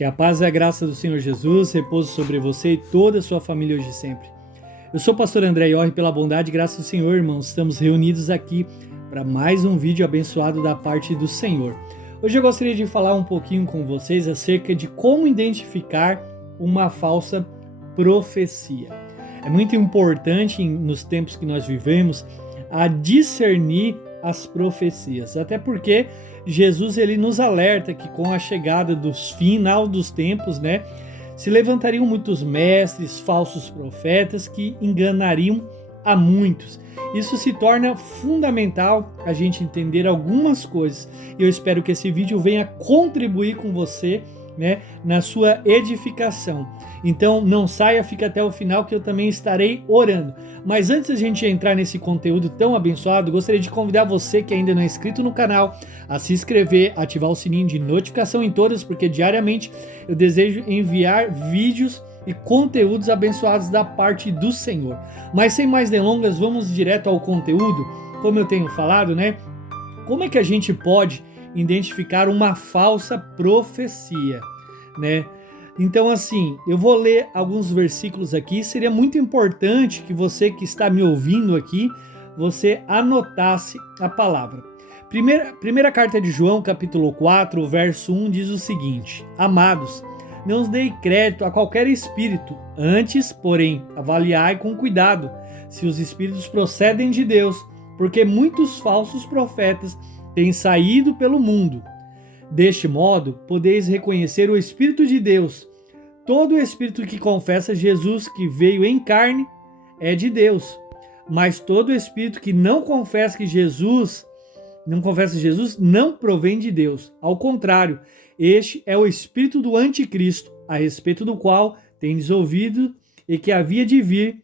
Que a paz e a graça do Senhor Jesus repouse sobre você e toda a sua família hoje e sempre. Eu sou o pastor André Iorri, pela bondade e graça do Senhor, irmãos. Estamos reunidos aqui para mais um vídeo abençoado da parte do Senhor. Hoje eu gostaria de falar um pouquinho com vocês acerca de como identificar uma falsa profecia. É muito importante nos tempos que nós vivemos a discernir as profecias, até porque Jesus ele nos alerta que com a chegada dos final dos tempos, se levantariam muitos mestres, falsos profetas que enganariam a muitos. Isso se torna fundamental a gente entender algumas coisas. Eu espero que esse vídeo venha contribuir com você, na sua edificação. Então não saia, fica até o final que eu também estarei orando. Mas antes de a gente entrar nesse conteúdo tão abençoado, gostaria de convidar você que ainda não é inscrito no canal a se inscrever, ativar o sininho de notificação em todas, porque diariamente eu desejo enviar vídeos e conteúdos abençoados da parte do Senhor. Mas sem mais delongas, vamos direto ao conteúdo. Como eu tenho falado, como é que a gente pode identificar uma falsa profecia, Então, assim, eu vou ler alguns versículos aqui. Seria muito importante que você que está me ouvindo aqui, você anotasse a palavra. Primeira carta de João, capítulo 4, verso 1, diz o seguinte: Amados, não os dei crédito a qualquer espírito, antes, porém, avaliai com cuidado se os espíritos procedem de Deus, porque muitos falsos profetas têm saído pelo mundo. Deste modo, podeis reconhecer o Espírito de Deus. Todo espírito que confessa Jesus que veio em carne é de Deus, mas todo espírito que não confessa Jesus não provém de Deus. Ao contrário, este é o espírito do anticristo, a respeito do qual tendes ouvido e que havia de vir,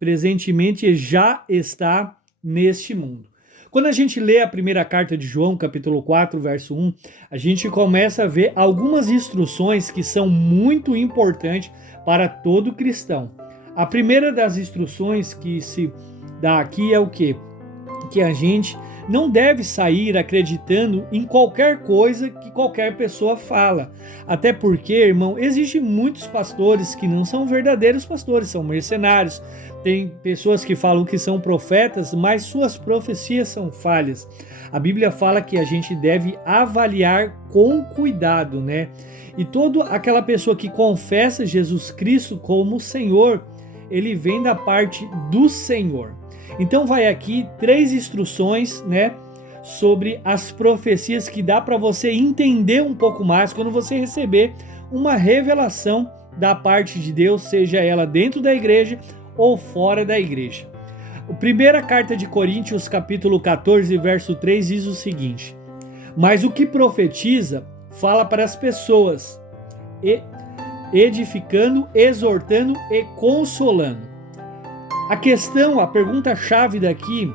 presentemente já está neste mundo. Quando a gente lê a primeira carta de João, capítulo 4, verso 1, a gente começa a ver algumas instruções que são muito importantes para todo cristão. A primeira das instruções que se dá aqui é o quê? Que a gente não deve sair acreditando em qualquer coisa que qualquer pessoa fala. Até porque, irmão, existem muitos pastores que não são verdadeiros pastores, são mercenários. Tem pessoas que falam que são profetas, mas suas profecias são falhas. A Bíblia fala que a gente deve avaliar com cuidado, E toda aquela pessoa que confessa Jesus Cristo como Senhor, ele vem da parte do Senhor. Então vai aqui 3 instruções, sobre as profecias que dá para você entender um pouco mais quando você receber uma revelação da parte de Deus, seja ela dentro da igreja ou fora da igreja. A primeira carta de Coríntios, capítulo 14, verso 3, diz o seguinte: Mas o que profetiza, fala para as pessoas, edificando, exortando e consolando. A pergunta-chave daqui,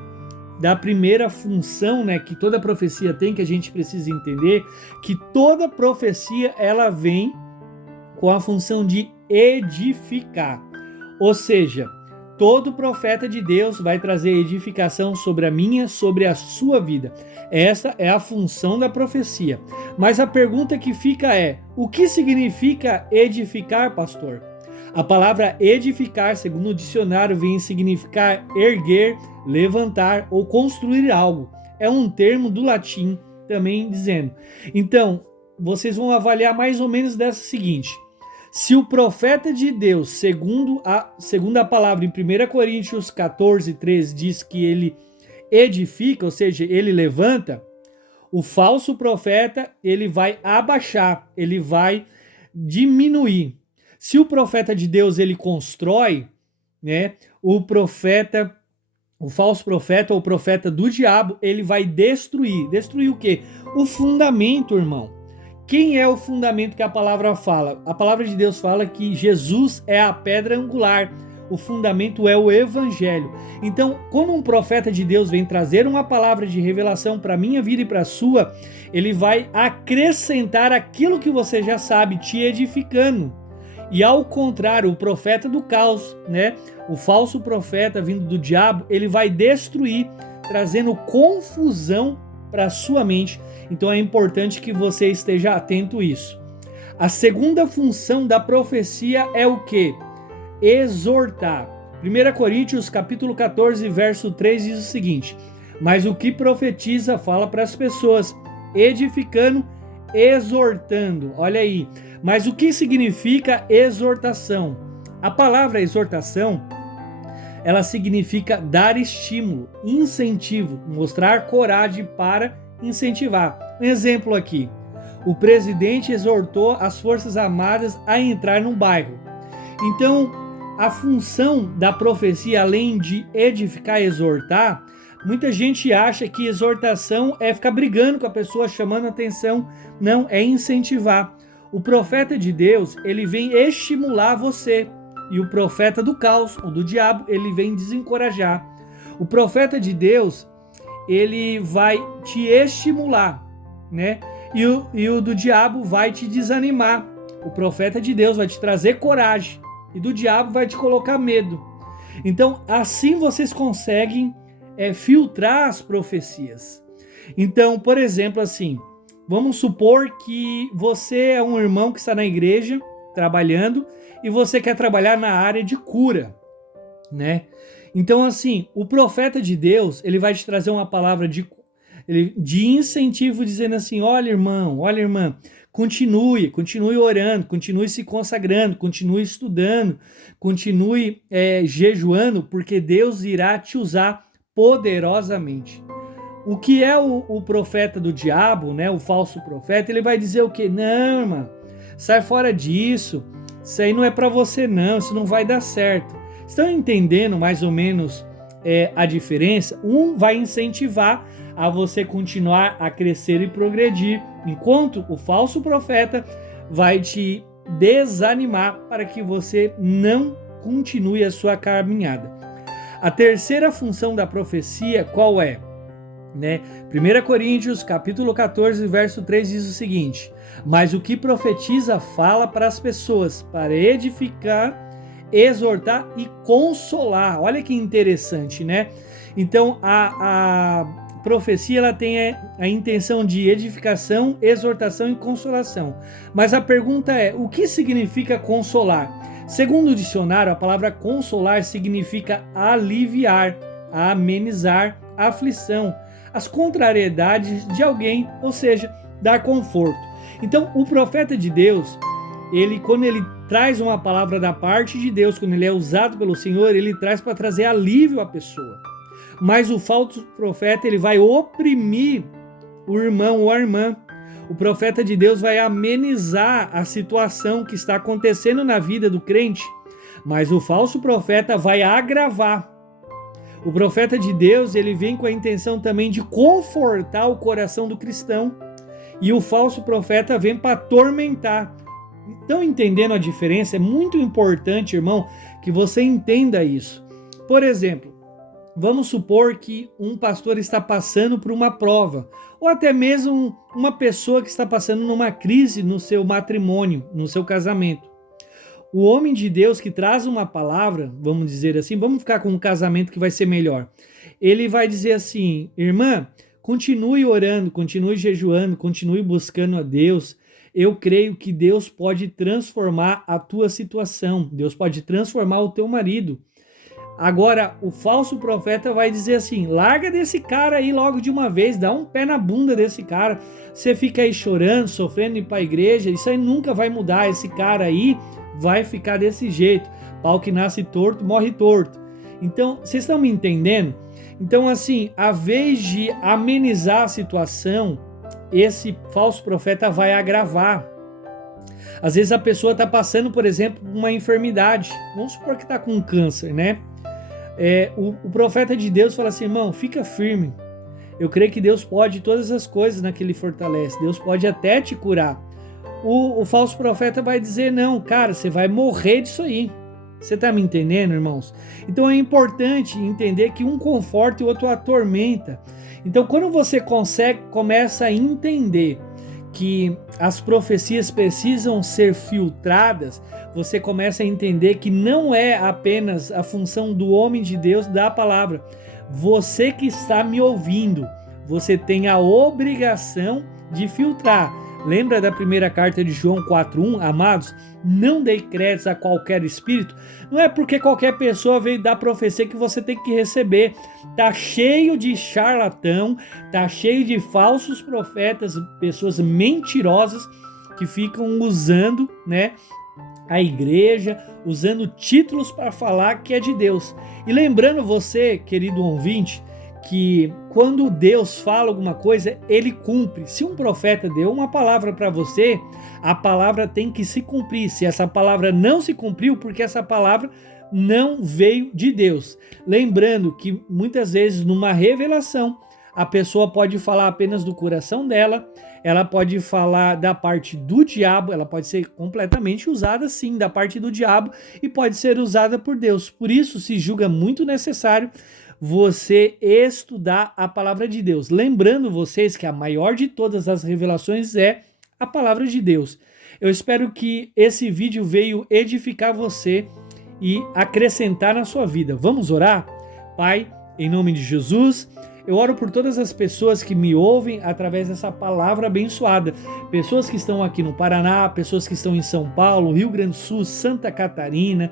da primeira função, que toda profecia tem, que a gente precisa entender, que toda profecia, ela vem com a função de edificar. Ou seja, todo profeta de Deus vai trazer edificação sobre a minha, sobre a sua vida. Essa é a função da profecia. Mas a pergunta que fica é: o que significa edificar, pastor? A palavra edificar, segundo o dicionário, vem significar erguer, levantar ou construir algo. É um termo do latim também dizendo. Então, vocês vão avaliar mais ou menos dessa seguinte: se o profeta de Deus, segundo a palavra em 1 Coríntios 14, 13, diz que ele edifica, ou seja, ele levanta, o falso profeta, ele vai abaixar, ele vai diminuir. Se o profeta de Deus, ele constrói, o falso profeta ou o profeta do diabo, ele vai destruir. Destruir o quê? O fundamento, irmão. Quem é o fundamento que a palavra fala? A palavra de Deus fala que Jesus é a pedra angular. O fundamento é o evangelho. Então, quando um profeta de Deus vem trazer uma palavra de revelação para a minha vida e para a sua, ele vai acrescentar aquilo que você já sabe, te edificando. E ao contrário, o profeta do caos, o falso profeta vindo do diabo, ele vai destruir, trazendo confusão para a sua mente. Então é importante que você esteja atento a isso. A segunda função da profecia é o quê? Exortar. 1 Coríntios capítulo 14, verso 3 diz o seguinte: mas o que profetiza fala para as pessoas, edificando, exortando. Olha aí. Mas o que significa exortação? A palavra exortação, ela significa dar estímulo, incentivo, mostrar coragem para incentivar. Um exemplo aqui. O presidente exortou as Forças Armadas a entrar no bairro. Então, a função da profecia, além de edificar e exortar, muita gente acha que exortação é ficar brigando com a pessoa, chamando atenção. Não, é incentivar. O profeta de Deus, ele vem estimular você. E o profeta do caos, ou do diabo, ele vem desencorajar. O profeta de Deus, ele vai te estimular, né? E o do diabo vai te desanimar. O profeta de Deus vai te trazer coragem. E do diabo vai te colocar medo. Então, assim vocês conseguem filtrar as profecias. Então, por exemplo, assim, vamos supor que você é um irmão que está na igreja, trabalhando, e você quer trabalhar na área de cura, né? Então, assim, o profeta de Deus, ele vai te trazer uma palavra de incentivo, dizendo assim: olha, irmão, olha, irmã, continue orando, continue se consagrando, continue estudando, continue jejuando, porque Deus irá te usar poderosamente. O que é o profeta do diabo, né? O falso profeta, ele vai dizer o quê? Não, irmã, sai fora disso, isso aí não é para você não, isso não vai dar certo. Estão entendendo mais ou menos a diferença? Um vai incentivar a você continuar a crescer e progredir, enquanto o falso profeta vai te desanimar para que você não continue a sua caminhada. A terceira função da profecia, qual é? 1 Coríntios capítulo 14, verso 3 diz o seguinte: mas o que profetiza fala para as pessoas, para edificar, exortar e consolar. Olha que interessante, né? Então, a profecia, ela tem a intenção de edificação, exortação e consolação. Mas a pergunta é, o que significa consolar? Segundo o dicionário, a palavra consolar significa aliviar, amenizar a aflição, as contrariedades de alguém, ou seja, dar conforto. Então, o profeta de Deus, quando ele traz uma palavra da parte de Deus, quando ele é usado pelo Senhor, ele traz para trazer alívio à pessoa. Mas o falso profeta, ele vai oprimir o irmão ou a irmã. O profeta de Deus vai amenizar a situação que está acontecendo na vida do crente, mas o falso profeta vai agravar. O profeta de Deus, ele vem com a intenção também de confortar o coração do cristão, e o falso profeta vem para atormentar. Estão entendendo a diferença? É muito importante, irmão, que você entenda isso. Por exemplo, vamos supor que um pastor está passando por uma prova, ou até mesmo uma pessoa que está passando numa crise no seu matrimônio, no seu casamento. O homem de Deus que traz uma palavra, vamos dizer assim, vamos ficar com um casamento que vai ser melhor. Ele vai dizer assim: irmã, continue orando, continue jejuando, continue buscando a Deus. Eu creio que Deus pode transformar a tua situação, Deus pode transformar o teu marido. Agora, o falso profeta vai dizer assim: larga desse cara aí logo de uma vez, dá um pé na bunda desse cara. Você fica aí chorando, sofrendo, ir para a igreja, isso aí nunca vai mudar. Esse cara aí vai ficar desse jeito. Pau que nasce torto, morre torto. Então, vocês estão me entendendo? Então, assim, a vez de amenizar a situação, esse falso profeta vai agravar. Às vezes a pessoa está passando, por exemplo, uma enfermidade. Vamos supor que está com câncer, né? O profeta de Deus fala assim: irmão, fica firme. Eu creio que Deus pode todas as coisas naquele Ele fortalece. Deus pode até te curar. O falso profeta vai dizer: não, cara, você vai morrer disso aí. Você está me entendendo, irmãos? Então é importante entender que um conforta e o outro atormenta. Então, quando você começa a entender que as profecias precisam ser filtradas, você começa a entender que não é apenas a função do homem de Deus dar a palavra. Você que está me ouvindo, você tem a obrigação de filtrar. Lembra da primeira carta de João 4:1? Amados, não dê créditos a qualquer espírito. Não é porque qualquer pessoa veio dar profecia que você tem que receber. Tá cheio de charlatão, tá cheio de falsos profetas, pessoas mentirosas que ficam usando, né, a igreja, usando títulos para falar que é de Deus. E lembrando você, querido ouvinte, que quando Deus fala alguma coisa, ele cumpre. Se um profeta deu uma palavra para você, a palavra tem que se cumprir. Se essa palavra não se cumpriu, porque essa palavra não veio de Deus. Lembrando que muitas vezes numa revelação, a pessoa pode falar apenas do coração dela, ela pode falar da parte do diabo, ela pode ser completamente usada sim da parte do diabo e pode ser usada por Deus. Por isso se julga muito necessário você estudar a palavra de Deus. Lembrando vocês que a maior de todas as revelações é a palavra de Deus. Eu espero que esse vídeo veio edificar você e acrescentar na sua vida. Vamos orar? Pai, em nome de Jesus, eu oro por todas as pessoas que me ouvem através dessa palavra abençoada. Pessoas que estão aqui no Paraná, pessoas que estão em São Paulo, Rio Grande do Sul, Santa Catarina,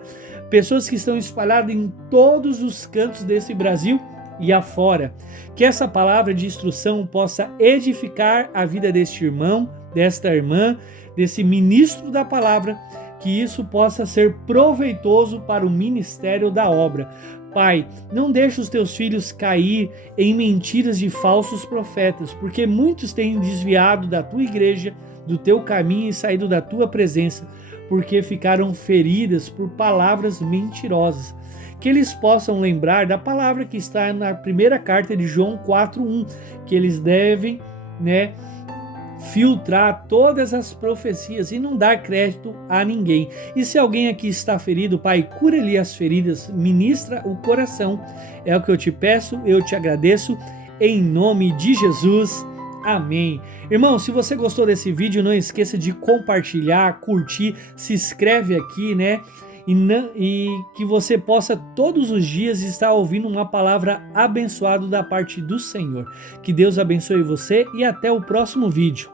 pessoas que estão espalhadas em todos os cantos desse Brasil e afora. Que essa palavra de instrução possa edificar a vida deste irmão, desta irmã, desse ministro da palavra, que isso possa ser proveitoso para o ministério da obra. Pai, não deixe os teus filhos cair em mentiras de falsos profetas, porque muitos têm desviado da tua igreja, do teu caminho e saído da tua presença, porque ficaram feridas por palavras mentirosas. Que eles possam lembrar da palavra que está na primeira carta de João 4:1, que eles devem, filtrar todas as profecias e não dar crédito a ninguém. E se alguém aqui está ferido, Pai, cura-lhe as feridas, ministra o coração. É o que eu te peço, eu te agradeço, em nome de Jesus. Amém. Irmão, se você gostou desse vídeo, não esqueça de compartilhar, curtir, se inscreve aqui, E que você possa todos os dias estar ouvindo uma palavra abençoada da parte do Senhor. Que Deus abençoe você e até o próximo vídeo.